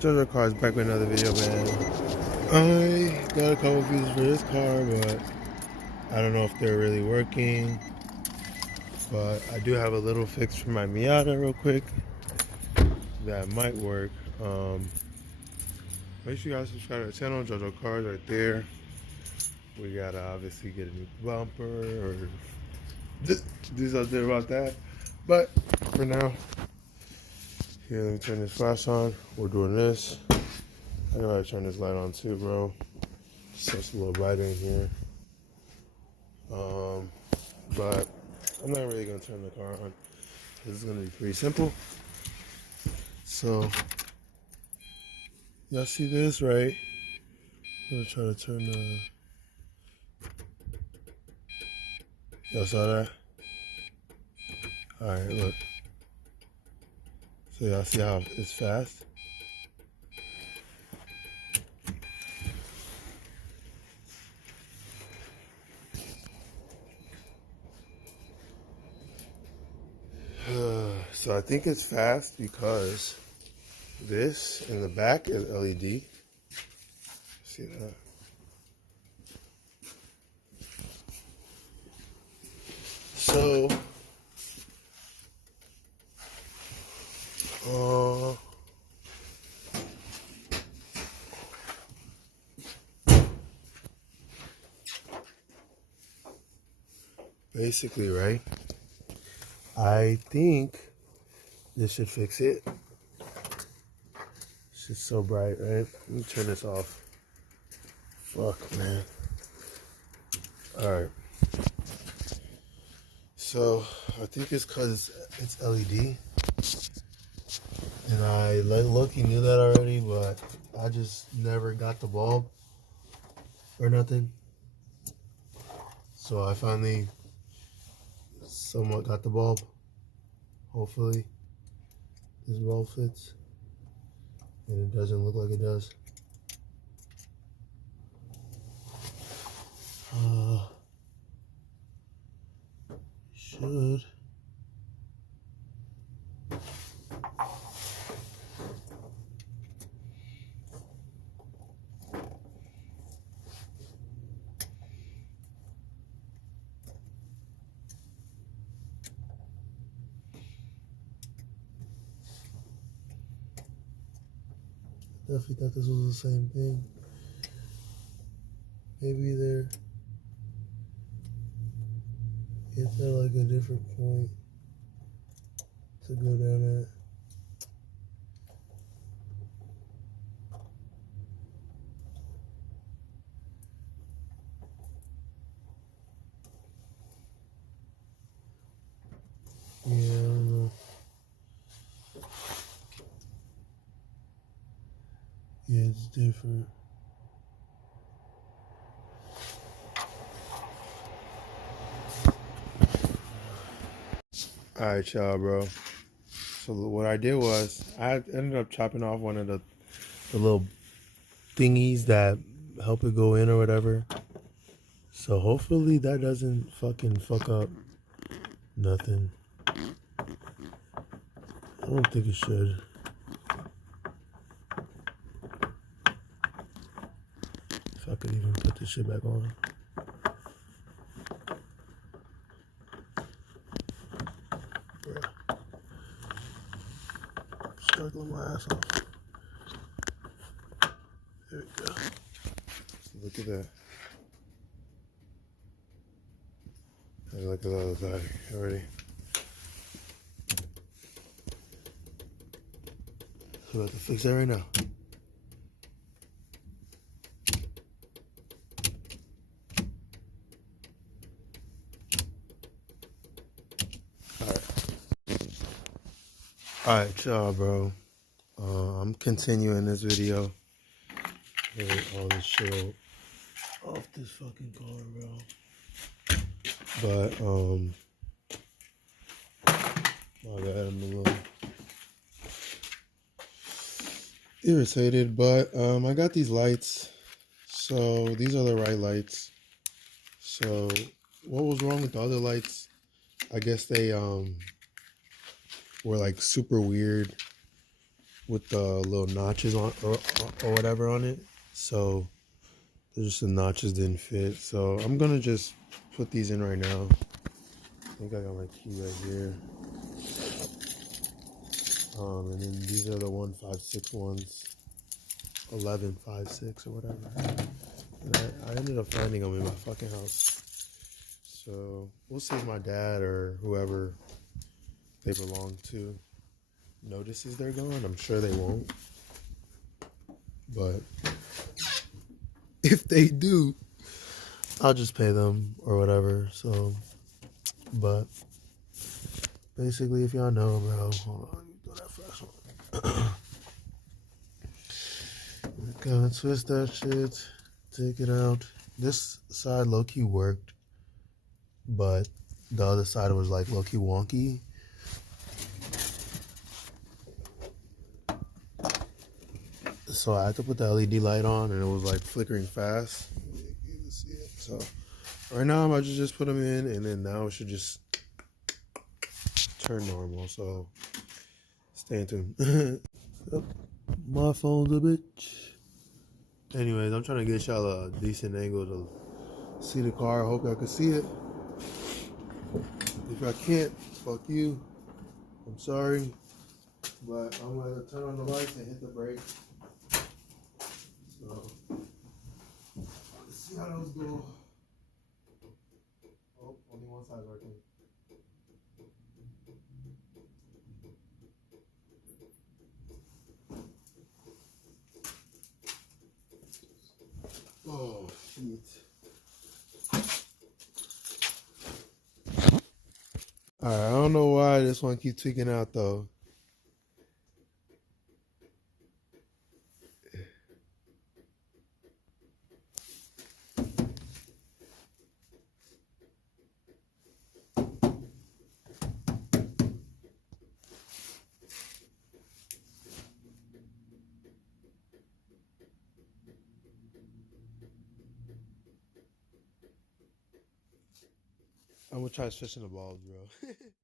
Jojo Car's back with another video, man. I got a couple views for this car, but I don't know if they're really working. But I do have a little fix for my Miata real quick that might work. Make sure you guys subscribe to the channel, Jojo Cars right there. We gotta obviously get a new bumper or do something about that. But for now, here, let me turn this flash on. We're doing this. I gotta turn this light on too, bro. So it's a little brighter in here. But I'm not really gonna turn the car on. This is gonna be pretty simple. So y'all see this, right? I'm gonna try to turn the. Y'all saw that? All right, look. So y'all see how it's fast? So I think it's fast because this in the back is LED. See that? So, basically, right? I think this should fix it. It's just so bright, right? Let me turn this off. Fuck, man. Alright. So, I think it's because it's LED. And I low-key knew that already, but I just never got the bulb or nothing. So I finally somewhat got the bulb. Hopefully this bulb fits. And it doesn't look like it does. Should. Definitely thought this was the same thing. Maybe they're it's at like a different point to go down at. Yeah, I don't know. Yeah, it's different. Alright, y'all, bro. So what I did was I ended up chopping off one of the little thingies that help it go in or whatever. So hopefully that doesn't fucking fuck up nothing. I don't think it should. If I could even put this shit back on. Struggling my ass off. There we go. So look at that. And look at the other side already. So I have to fix that right now. Alright, y'all, bro. I'm continuing this video. Get all this shit off this fucking car, bro. But, my bad, I'm a little irritated. But, I got these lights. So, these are the right lights. So, what was wrong with the other lights? I guess they, were like super weird with the little notches on or whatever on it. So there's just the notches didn't fit. So I'm gonna just put these in right now. I think I got my key right here. And then these are the 156 ones, 1156 or whatever. And I ended up finding them in my fucking house. So we'll see if my dad or whoever they belong to notices they're gone. I'm sure they won't. But if they do, I'll just pay them or whatever. So, but basically, if y'all know, bro, hold on, let me throw that flash on. Gotta twist that shit, take it out. This side low key worked, but the other side was like low key wonky. So I had to put the LED light on, and it was like flickering fast. You can see it. So right now, I'm about to just put them in, and then now it should just turn normal. So stay tuned. Yep. My phone's a bitch. Anyways, I'm trying to get y'all a decent angle to see the car. I hope y'all can see it. If I can't, fuck you. I'm sorry. But I'm going to turn on the lights and hit the brake. So, let's see how those go. Oh, only one side working. Oh, shit. Alright, I don't know why this one keeps tweaking out though. I'm gonna try switching the balls, bro.